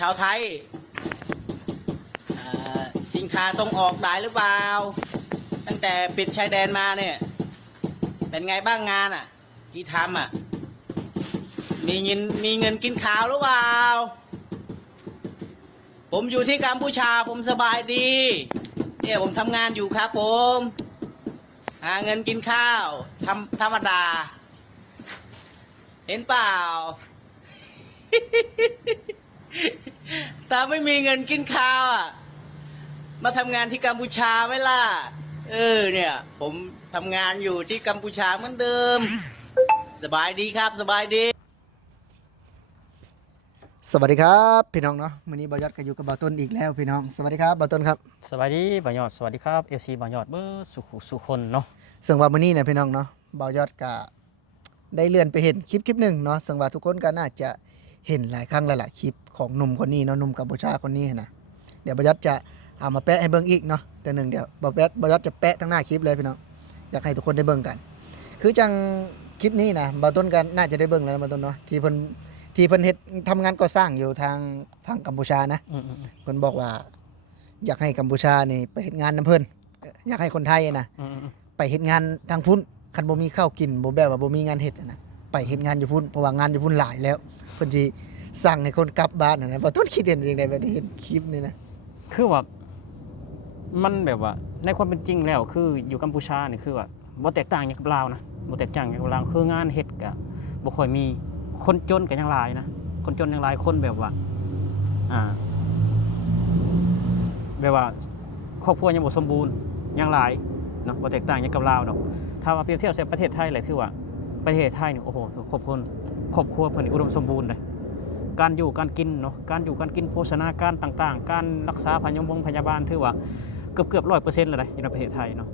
ชาวไทยสินค้าส่งออกได้หรือเปล่าตั้งแต่ปิดชายแดนมาเนี่ยเป็นไงบ้างงานที่ทำมีเงินกินข้าวหรือเปล่าผมอยู่ที่กัมพูชาผมสบายดีเนี่ยผมทำงานอยู่ครับผมหาเงินกินข้าวธรรมดาเห็นเปล่า ถ้าไม่มีเงินกินข้าวมาทำงานที่กัมพูชาไหมล่ะเนี่ยผมทำงานอยู่ที่กัมพูชาเหมือนเดิมสบายดีครับสบายดีสวัสดีครับพี่น้องเนาะมื้อนี้บ่าวยอดก็อยู่กับบ่าวต้นอีกแล้วพี่น้องสวัสดีครับบ่าวต้นครับสวัสดีบ่าวยอดสวัสดีครับ FC บ่าวยอดเบอร์สุคนเนาะซึ่งว่ามื้อนี้เนี่ยพี่น้องเนาะบ่าวยอดก็ได้เลื่อนไปเห็นคลิปหนึงเนาะซึ่งว่าทุกคนก็น่าจะเห็นหลายครั้งหลายๆคลิปของหนุ่มคนนี้เนาะหนุ่มกัมพูชาคนนี้นะเดี๋ยวบ่าวยอดจะเอามาแปะให้เบิ่งอีกเนาะแต่หนึ่งเดี๋ยวบ่าวยอดจะแปะทั้งหน้าคลิปเลยพี่น้องอยากให้ทุกคนได้เบิ่งกันคือจังคลิปนี้นะบ่าวต้นก็น่าจะได้เบิ่งแล้วบ่าวต้นเนาะที่เพิ่นเฮ็ดทำงานก่อสร้างอยู่ทางฝั่งกัมพูชานะเพิ่นบอกว่าอยากให้กัมพูชานี่ไปเฮ็ดงานนำเพิ่นอยากให้คนไทยนะไปเฮ็ดงานทางพุ่นคันบ่มีข้าวกินบ่แบบว่าบ่มีงานเฮ็ดนะไปเฮ็ดงานอยู่พุ่นเพราะว่างานอยู่พุ่นหลายแล้วเพิ่นสิสั่งให้คนกลับบ้านนะบ่ต้นคิดเห็นจังได๋แบบเห็นคลิปนี่นะคือว่ามันแบบว่าในความเป็นจริงแล้วคืออยู่กัมพูชานี่คือว่าบ่แตกต่างจากลาวนะบ่แตกต่างจากลาวคืองานเฮ็ดก็บ่ค่อยมีคนจนก็ยังหลายนะคนจนยังหลายคนแบบว่าแบบว่าครอบครัวยังบ่สมบูรณ์ยังหลายเนาะบ่แตกต่างจากกับลาวดอกถ้าว่าเปรียบเทียบกับประเทศไทยเลยคือว่าประเทศไทยนี่โอ้โหครอบครัวเพิ่นอุดมสมบูรณ์เลยการอยู่การกินเนาะการอยู่การกินโภชนาการต่างๆการรักษาพยาบาลถือว่าเกือบ 100% เลยอยู่ในประเทศไทยเนาะ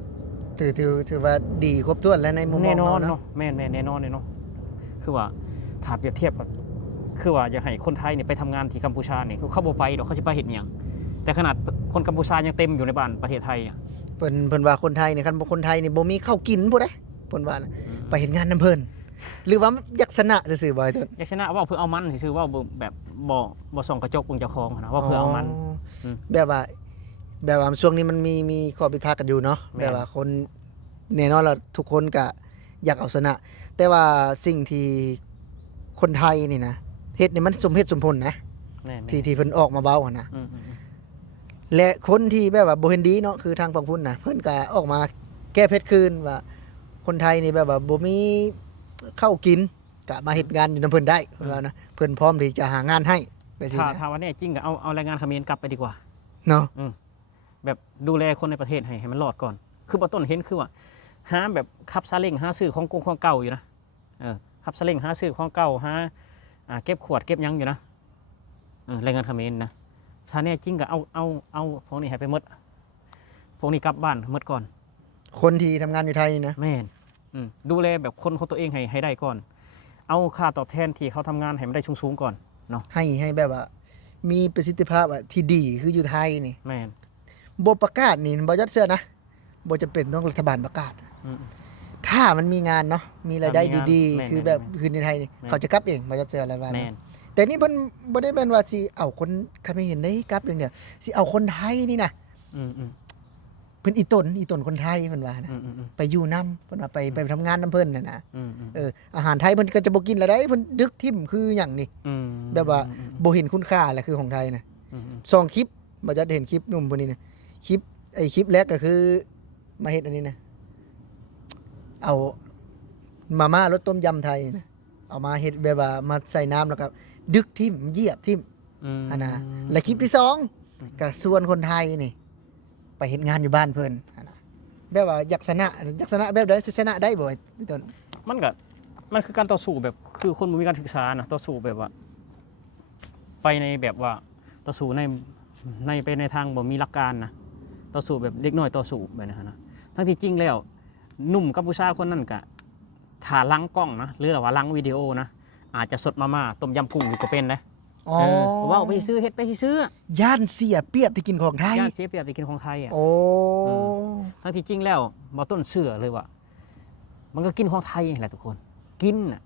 ถือว่าดีครบถ้วนแล้วในมุมมองเราเนาะแม่นแน่นอนเลยเนาะคือว่าถ้าเปรียบเทียบกับคือว่าอยากให้คนไทยเนี่ยไปทำงานที่กัมพูชาเนี่ยเขาบ่ไปดอกเขาสิไปเฮ็ดหยังแต่ขนาดคนกัมพูชายังเต็มอยู่ในบ้านประเทศไทยเพิ่นว่าคนไทยนี่คันบ่คนไทยนี่บ่มีข้าวกินพุ่นเด้เพิ่นว่าไปเฮ็ดงานนำเพิ่นหรือว่ายักษณะซื่อๆบ่ไอ้ต้นยักษณะว่าเพื่อเอามันซื่อว่าแบบบ่ส่องกระจกเบิ่งเจ้าของนะว่าเพื่อเอามันแบบว่าช่วงนี้มันมีข้อผิดพลาดกันอยู่เนาะแบบว่าคนแน่นอนแล้วทุกคนก็อยากเอาชนะแต่ว่าสิ่งที่คนไทยนี่นะเฮ็ดนี่มันสมเหตุสมผลนะที่เพิ่นออกมาเว้าหั่นนะและคนที่แบบว่าบ่เห็นดีเนาะคือทางฝั่งพุ่นน่ะเพิ่นก็ออกมาแก้เพชรคืนว่าคนไทยนี่แบบว่าบ่มีข้าวกินก็มาเฮ็ดงานอยู่นำเพิ่นได้เพิ่นว่านะเพิ่นพร้อมที่จะหางานให้ไปสิถ้าว่าแน่จริงก็เอาแรงงานเขมรกลับไปดีกว่าเนาะแบบดูแลคนในประเทศให้มันรอดก่อนคือบ่ต้นเห็นคือว่าหาแบบขับซาเล้งหาซื้อของเก่าอยู่นะขับซาเล้งหาซื้อของเก่าหาเก็บขวดเก็บยังอยู่นะแรงงานเขมรนะถ้าแน่จริงก็เอาพวกนี้ให้ไปหมดพวกนี้กลับบ้านหมดก่อนคนที่ทำงานอยู่ไทยนี่นะแม่นดูแลแบบคนของตัวเองให้ได้ก่อนเอาค่าตอบแทนที่เขาทำงานให้มันได้สูงก่อนเนาะให้แบบว่ามีประสิทธิภาพที่ดีคืออยู่ไทยนี่แม่นบ่ประกาศนี่บ่ยัดเสื้อนะบ่จำเป็นต้องรัฐบาลประกาศถ้ามันมีงานเนาะมีรายได้ดีๆคือแบบคือในไทยนี่เขาจะกลับเองบ่ยัดเสื้ออะไรว่าแต่นี่เพิ่นบ่ได้เป็นว่าสิเอาคนเขมรได้กลับอย่างเดียวสิเอาคนไทยนี่นะเพิ่นอีตนคนไทยเพิ่นว่านะไปอยู่นำเพิ่นว่าไปทำงานนำเพิ่นน่ะนะอาหารไทยเพิ่นก็จะบ่กินแล้วได้เพิ่นดึกทิ่มคือหยังนี่แบบว่าบ่เห็นคุณค่าแหละคือของไทยนะ2คลิปบ่จะเห็นคลิปหนุ่มคนนี้นะคลิปแรกก็คือมาเฮ็ดอันนี้นะเอามาม่ารสต้มยำไทยนะเอามาเฮ็ดแบบว่ามาใส่น้ำแล้วก็ดึกทิ่มเหยียบทิ่มอันนะและคลิปที่2ก็ส่วนคนไทยนี่ไปเฮ็ดงานอยู่บ้านเพิ่นแบบว่ายักษณะแบบใดชนะได้บ่ต้นมันคือการต่อสู้แบบคือคนบ่มีการศึกษานะต่อสู้แบบว่าไปในแบบว่าต่อสู้ไปในทางบ่มีหลักการนะต่อสู้แบบเด็กน้อยต่อสู้แบบนั้นนะทั้งที่จริงแล้วหนุ่มกัมพูชาคนนั้นก็ถ้าลังกล้องนะหรือว่าลังวิดีโอนะอาจจะสดมาม่าต้มยำพุ่งอยู่ก็เป็นนะว่าไปซื้อเฮ็ดไปซื้อย่านเสียเปรียบที่กินของไทยย่านเสียเปรียบที่กินของไทยโอ้ทั้งที่จริงแล้วบ่ต้นเชื่อเลยว่ามันก็กินของไทยแหละทุกคนกินน่ะ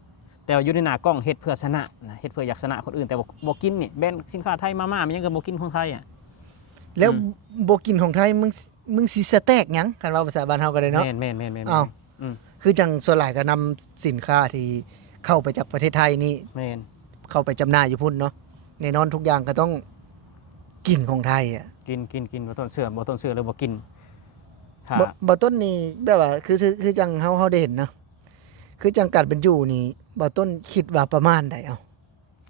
แต่ว่าอยู่ในหน้ากล้องเฮ็ดเพื่อชนะนะเฮ็ดเพื่ออยากชนะคนอื่นแต่บ่กินนี่แบรนด์สินค้าไทยมาม่ามันยังก็บ่กินของไทยอ่ะ แล้วบ่กินของไทยมึงสิสแต็กหยังคันว่าภาษาบ้านเฮาก็ได้เนาะ แม่นๆๆ อ้าว อืม คือจังส่วนหลายก็นำสินค้าที่เข้าไปจากประเทศไทยนี่ แม่น เข้าไปจำหน่ายอยู่พุ่นเนาะแน่นอนทุกอย่างก็ต้องกินของไทยอ่ะ กินบ่ต้นเสื้อเลยบ่กินถ้า บ่ต้นนี่แบบว่าคือจังเฮาได้เห็นเนาะคือจังการเป็นอยู่นี่บ่ต้นคิดว่าประมาณใดเอา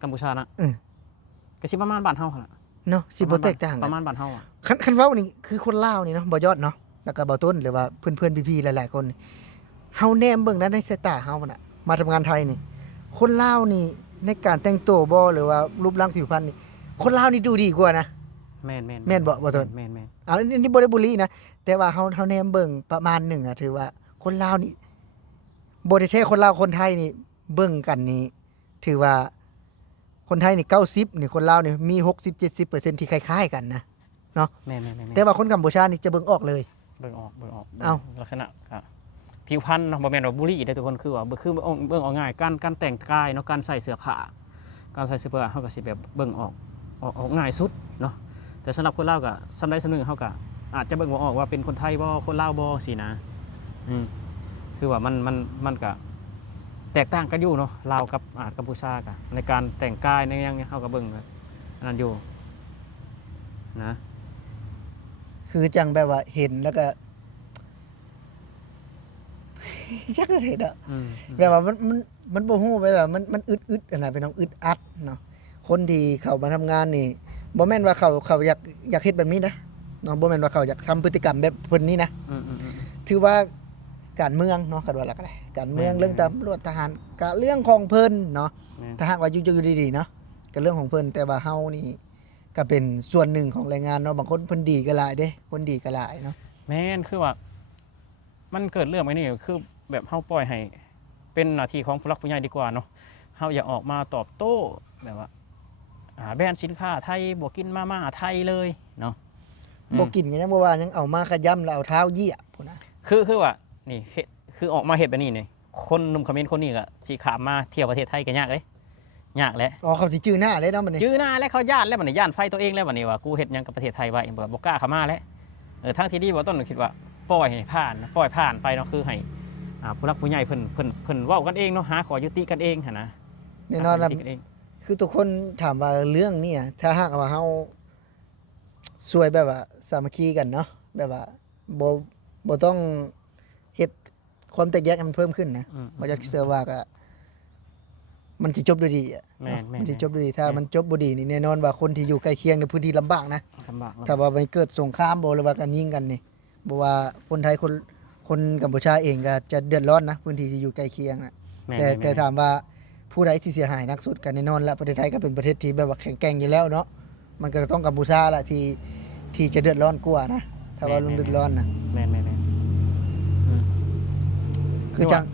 กัมพูชานะ อืม ก็สิประมาณบ้านเฮาหั่นล่ะ เนาะสิบ่แตกต่าง ป กัน ระมาณบ้านเฮาอ่ะ คันเว้านี่คือคนลาวนี่เนาะบ่ยอดเนาะแล้วก็บ่ต้นหรือว่าเพื่อนๆพี่ๆหลายๆคนเฮาแนมเบิ่งนั้นในสายตาเฮาน่ะมาทำงานไทยนี่ คนลาวนี่ในการแต่งตัวบ่หรือว่ารูปร่างผิวพรรณนี่คนลาวนี่ดูดีกว่านะ แม่น แม่นบ่ต้น แม่น เอาอันนี้บ่ได้บุรีนะแต่ว่าเฮาแนมเบิ่งประมาณหนึ่งอะถือว่าคนลาวนี่บ่ได้แท้คนลาวคนไทยนี่เบิ่งกันนี่ถือว่าคนไทยนี่90นี่คนลาวนี่มี 60-70% ที่คล้ายๆกันนะ แม่น แต่ว่าคนกัมพูชานี่จะเบิ่งออกเลย เบิ่งออก เอ้า ลักษณะก็ผิวพรรณเนาะบ่แม่นว่าบุรีได้ทุกคนคือว่าคือเบิ่งออกง่ายการแต่งกายเนาะการใส่เสื้อผ้าการใส่เสื้อผ้าเฮาก็สิแบบเบิ่งออกง่ายสุดเนาะแต่สำหรับคนลาวก็สำใดสำหนึงเฮาก็อาจจะเบิ่งบ่ออกว่าเป็นคนไทยบ่คนลาวบ่สินะคือว่ามันก็แตกต่างกันอยู่เนาะลาวกับกัมพูชาก็ในการแต่งกายในหยังเฮาก็เบิ่งอันนั้นอยู่นะ คือจังแบบว่าเห็นแล้วก็ จักเฮ็ดอ่ะ แบบว่ามันบ่ฮู้ไปแบบมันอึดๆอันน่ะเป็นน้องอึดอัดเนาะคนที่เข้ามาทำงานนี่บ่แม่นว่าเขาอยากเฮ็ดแบบนี้นะเนาะบ่แม่นว่าเขาอยากทำพฤติกรรมแบบเพิ่นนี้นะถือว่าการเมืองเนาะก็ว่าแล้วก็ได้การเมืองเรื่องตำรวจทหารก็เรื่องของเพิ่นเนาะถ้าหากว่าอยู่ดีๆเนาะก็เรื่องของเพิ่นแต่ว่าเฮานี่ก็เป็นส่วนหนึ่งของแรงงานเนาะบางคนเพิ่นดีก็หลายเด้คนดีก็หลายเนาะ แม่นคือว่ามันเกิดเรื่องไอ้นี่คือแบบเฮาปล่อยให้เป็นหน้าที่ของผู้หลักผู้ใหญ่ดีกว่าเนาะเฮาอย่าออกมาตอบโต้แบบว่าแบรนด์สินค้าไทยบ่กินมาม่าไทยเลยเนาะ บ่กินก็ยังบ่ว่ายังเอามาขย้ำแล้วเอาเท้าเหยียบพุ่นน่ะ คือว่านี่เฮ็ดคือออกมาเฮ็ดแบบนี้นี่คนหนุ่มเขมรคนนี้ก็สิขามมาเที่ยวประเทศไทยก็ยากเลยยากแหละ อ๋อเขาสิจื้อหน้าเลยเนาะบัดนี้ จื้อหน้าแล้วเขาย่านแล้วบัดนี้ย่านไฟตัวเองแล้วบัดนี้ว่ากูเฮ็ดหยังกับประเทศไทยไว้บ่กล้าเข้ามาแล้วทางที่ดีบ่ต้นคิดว่าปล่อยให้ผ่านนะปล่อยผ่านไปเนาะคือให้ผู้หลักผู้ใหญ่เพิ่นเว้ากันเองเนาะหาขอยุติกันเองหั่นนะ แน่นอนล่ะ หาข้ยุติกัเอง คือทุกคนถามว่าเรื่องนี้ถ้าหากว่าเฮาช่วยแบบว่าสามัคคีกันเนาะแบบว่าบ่ต้องเฮ็ดความแตกแยกให้มันเพิ่มขึ้นนะบ่อยากเชื่อว่าก็มันสิจบด้วยดีอ่ะ แม่น มันสิจบด้วยดีถ้ามันจบบ่ดีนี่แน่นอนว่าคนที่อยู่ใกล้เคียงในพื้นที่ลำบากนะ ลำบาก ถ้าว่ามันเกิดสงครามบ่หรือว่าการยิงกันนี่บ่ว่าคนไทยคนกัมพูชาเองก็จะเดือดร้อนนะพื้นที่ที่อยู่ใกล้เคียงน่ะ แต่ถามว่าผู้ใดที่เสียหายนักสุดกันแน่นอนละประเทศไทยก็เป็นประเทศที่แบบว่าแข็งแกร่งอยู่แล้วเนาะมันก็ต้องกัมพูชาละที่จะเดือดร้อนกว่านะถ้าว่าลุงเดือดร้อนนะ แม่น คือจัง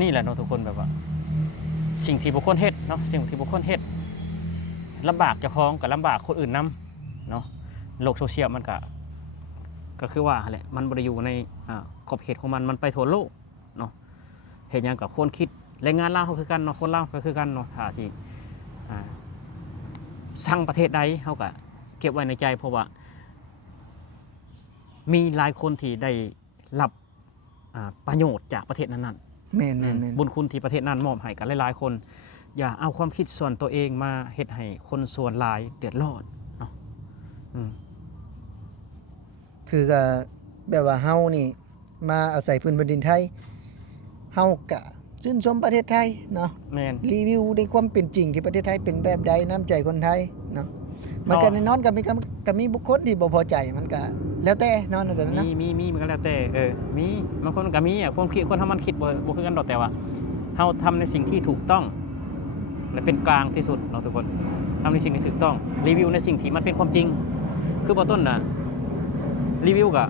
นี่แหละเนาะทุกคนแบบว่า สิ่งที่บุคคลเฮ็ดเนาะสิ่งที่บุคคลเฮ็ดลำบากเจ้าของกับลำบากคนอื่นนํเนาะโลกโซเชียลมันก็คือว่าแหละมันบ่ได้อยู่ในขอบเขตของมันไปทั่วโลกเนาะเฮ็ดหยังกับคนคิดแรงงานลาวเขาคือกันเนาะคนลาวก็คือกันเนาะถ้าสิสร้างประเทศใดเฮาก็เก็บไว้ในใจเพราะว่ามีหลายคนที่ได้รับประโยชน์จากประเทศนั้นๆ แม่น บุญคุณที่ประเทศนั้นมอบให้กันหลายๆคน อย่าเอาความคิดส่วนตัวเองมาเฮ็ดให้คนส่วนหลายเดือดร้อนเนาะ คือก็แบบว่าเฮานี่มาอาศัยพื้นแผ่นดินไทยเฮาก็ชื่นชมประเทศไทยเนาะ แม่น รีวิวในความเป็นจริงที่ประเทศไทยเป็นแบบใดน้ำใจคนไทยเนาะมันก็แน่นอนก็มีบุคคลที่บ่พอใจมันก็แล้วแต่เนาะนั่นแต่นั้นนะ มีมันก็แล้วแต่มีบางคนก็มีความคิดคนทำมันคิดบ่คือกันดอกแต่ว่าเฮาทำในสิ่งที่ถูกต้องและเป็นกลางที่สุดเนาะทุกคนทำในสิ่งที่ถูกต้องรีวิวในสิ่งที่มันเป็นความจริงคือบ่ต้นน่ะรีวิวก็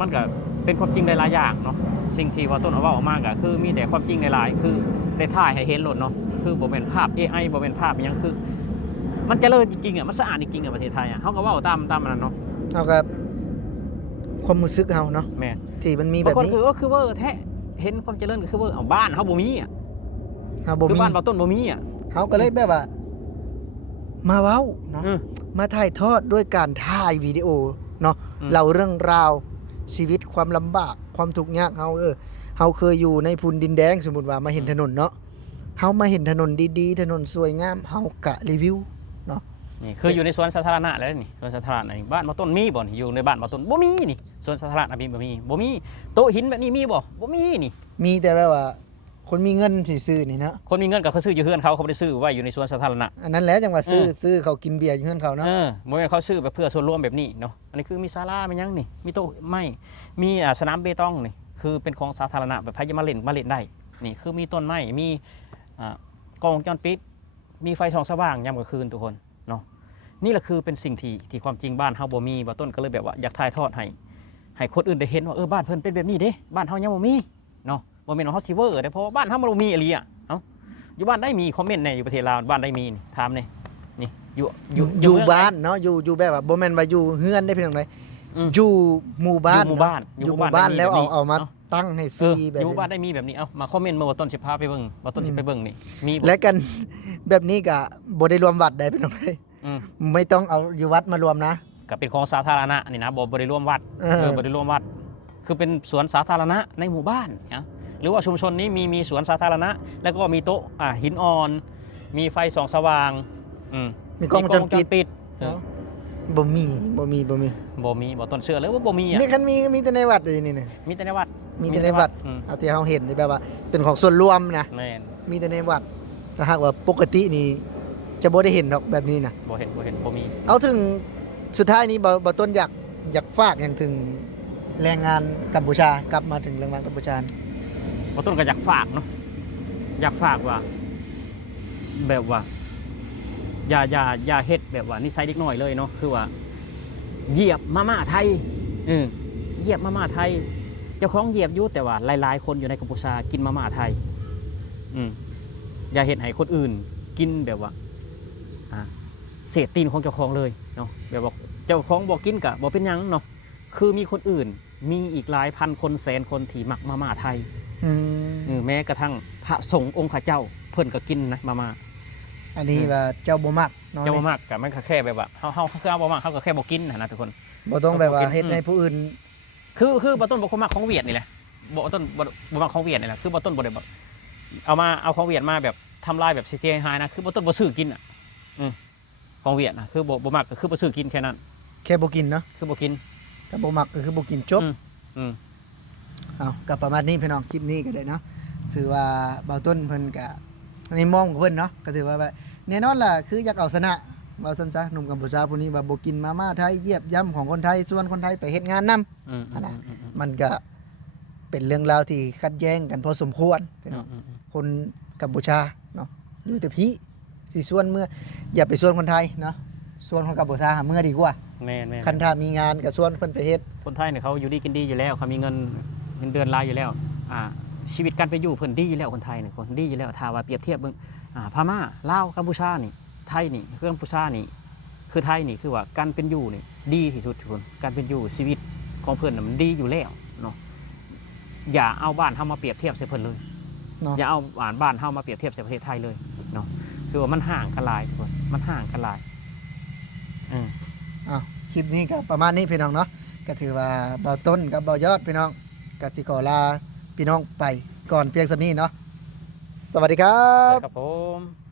มันก็เป็นความจริงหลายๆอย่างเนาะสิ่งที่ว่าต้นเอาเว้าออกมาก็คือมีแต่ความจริงหลายๆคือได้ถ่ายให้เห็นโลดเนาะคือบ่เป็นภาพ AI บ่เป็นภาพอิหยังคือมันเจริญจริงๆอ่ะมันสะอาดจริงๆอ่ะประเทศไทยอ่ะเฮาก็เว้าตามอันนั้นเนาะ เฮาก็ความรู้สึกเฮาเนาะ แม่น ที่มันมีแบบ บางคน นี้ คือเวอร์แท้เห็นความเจริญก็คือเวอร์เอาบ้านเฮาบ่มีอ่ะ เฮาบ่ คือ มี บ้านบ่ต้นบ่มีอ่ะ เฮาก็เลยแบบว่า มาเว้าเนาะ อืม มาถ่ายทอดด้วยการถ่ายวิดีโอเนาะ อืม เล่าเรื่องราวชีวิตความลำบากความทุกข์ยากเฮาเฮาเคยอยู่ในพุนดินแดงสมมุติว่ามาเห็นถนนเนาะเฮามาเห็นถนนดีๆถนนสวยงามเฮากะรีวิวเนาะ นี่คืออยู่ในสวนสาธารณะแล้วนี่สวนสาธารณะนี่บ้านบ่ต้นมีบ่นี่อยู่ในบ้านบ่ต้นบ่มีนี่สวนสาธารณะมีบ่มีโต๊ะหินแบบนี้มีบ่มีนี่ มีแต่แบบว่า คนมีเงินสิซื้อนี่เนาะ คนมีเงินก็เขาซื้ออยู่เฮือนเขาบ่ได้ซื้อไว้อยู่ในสวนสาธารณะ อันนั้นแหละจังว่าซื้อเขากินเบียร์อยู่เฮือนเขาเนาะ บ่แม่นเขาซื้อแบบเพื่อส่วนรวมแบบนี้เนาะอันนี้คือมีศาลามีหยังนี่มีโต๊ะไม้มีสนามเบตองนี่คือเป็นของสาธารณะแบบใครจะมาเล่นได้นี่คือมีต้นไม้มีกล้องวงจรปิดมีไฟส่องสว่างยามกลางคืนทุกคนเนาะนี่แหละคือเป็นสิ่งที่ความจริงบ้านเฮาบ่มีบ่ต้นก็เลยแบบว่าอยากถ่ายทอดให้คนอื่นได้เห็นว่าบ้านเพิ่นเป็นแบบนี้เด้บ้านเฮายังบ่มีเนาะบ่แม่นว่าเฮาสิเวอร์เด้เพราะว่าบ้านเฮามันบ่มีอีหลีอ่ะเอ้าอยู่บ้านได้มีคอมเมนต์ในอยู่ประเทศลาวบ้านได้มีนี่ถามนี่นี่อยู่ อยู่บ้านเนาะอยู่แบบว่าบ่แม่นว่าอยู่เฮือนได้เพียงใด อยู่หมู่บ้าน อยู่หมู่บ้าน อยู่หมู่บ้านแล้วเอามา เนาะ ตั้งให้ฟรีแบบ อยู่ นี้ บ้านได้มีแบบนี้เอามาคอมเมนต์มาว่าต้นสิพาไปเบิ่งว่าต้นสิไปเบิ่งนี่มีบ่ และกันแบบนี้ก็บ่ได้รวมวัดได้เป็นได อืม ไม่ต้องเอาอยู่วัดมารวมนะ ก็เป็นของสาธารณะนี่นะบ่ได้ร่วมวัดบ่ได้ร่วมวัด คือเป็นสวนสาธารณะในหมู่บ้านนะหรือว่าชุมชนนี้มีสวนสาธารณะ แล้วก็มีโต๊ะหินอ่อน มีไฟส่องสว่างอืม มีกล้องวงจรปิด เออ บ่มี บ่ต้นเชื่อเลยว่าบ่มีอ่ะ นี่คันมีแต่ในวัดเลยนี่นะ มีแต่ในวัด มีแต่ในวัด อืม เอาที่เฮาเห็นที่แบบว่า เป็นของส่วนรวมนะ แม่น มีแต่ในวัดถ้าหากว่าปกตินี่จะบ่ได้เห็นดอกแบบนี้นะ บ่เห็นบ่มี เอาถึงสุดท้ายนี้บ่ต้นอยากฝากอย่างถึงแรงงานกัมพูชากลับมาถึงแรงงานกัมพูชา บ่ต้นก็อยากฝากเนาะอยากฝากว่าแบบว่าอย่าเฮ็ดแบบว่านิสัยเด็กน้อยเลยเนาะคือว่าเหยียบมาม่าไทยเหยียบมาม่าไทยเจ้าของเหยียบอยู่แต่ว่าหลายๆคนอยู่ในกัมพูชากินมาม่าไทยอย่าเฮ็ดให้คนอื่นกินแบบว่าเศษตีนของเจ้าของเลยเนาะแบบว่าเจ้าของบ่กินกะบ่เป็นหยังเนาะคือมีคนอื่นมีอีกหลายพันคนแสนคนที่มักมาม่าไทยแม้กระทั่งพระสงฆ์องค์ข้าเจ้าเพิ่นก็กินนะมาม่า อันนี้ว่าเจ้าบ่มักเนาะ เจ้าบ่มากกับมันก็แค่แบบว่าเฮาคือเอาบ่มากเฮาก็แค่บ่กินนะทุกคน บ่ต้องแบบว่าเฮ็ดให้ผู้อื่น คือบ่ต้นบ่คนมักของเวียดนี่แหละบ่ต้นบ่มักของเวียดนี่แหละคือบ่ต้นบ่ได้แบบเอาของเวียดมาแบบทำลายแบบเสียหายนะคือบ่ต้นบ่ซื้อกินอ่ะของเวียดนะคือบ่มักก็คือบ่ซื้อกินแค่นั้น แค่บ่กินเนาะ คือบ่กิน ถ้าบ่มักก็คือบ่กินจบ เอาก็ประมาณนี้พี่น้องคลิปนี้ก็ได้เนาะถือว่าเบาต้นเพิ่นก็ในมองของเพิ่นเนาะก็ถือว่าแบบแน่นอนล่ะคืออยากเอาชนะเว้าซั่นซะหนุ่มกัมพูชาผู้นี้ว่าบ่กินมาม่าไทยเหยียบย่ำของคนไทยส่วนคนไทยไปเฮ็ดงานนำมันก็เป็นเรื่องราวที่ขัดแย้งกันพอสมควรพี่น้องคนกัมพูชาเนาะอยู่แต่พี่สิส่วนเมื่ออย่าไปส่วนคนไทยเนาะส่วนของกัมพูชาหาเมื่อดีกว่า แม่น คันถ้ามีงานก็ส่วนเพิ่นไปเฮ็ด คนไทยเนี่ยเขาอยู่ดีกินดีอยู่แล้วเขามีเงินเดือนรายอยู่แล้วชีวิตการไปอยู่เพิ่นดีอยู่แล้วคนไทยเนี่ยคนดีอยู่แล้วถ้าว่าเปรียบเทียบเบิ่งพม่าลาวกัมพูชานี่ไทยนี่คือกัมพูชานี่คือไทยนี่คือว่าการเป็นอยู่นี่ดีที่สุดทุกคนการเป็นอยู่ชีวิตของเพิ่นน่ะมันดีอยู่แล้วเนาะอย่าเอาบ้านเฮามาเปรียบเทียบใส่เพิ่นเลย อย่าเอาบ้านเฮามาเปรียบเทียบใส่ประเทศไทยเลยเนาะคือว่ามันห่างกันหลายทุกคนมันห่างกันหลายคลิปนี้ก็ประมาณนี้พี่น้องเนาะก็ถือว่าเบาต้นกับเบายอดพี่น้องก็สิขอลาพี่น้องไปก่อนเพียงสักนี้เนาะสวัสดีครับ ครับผม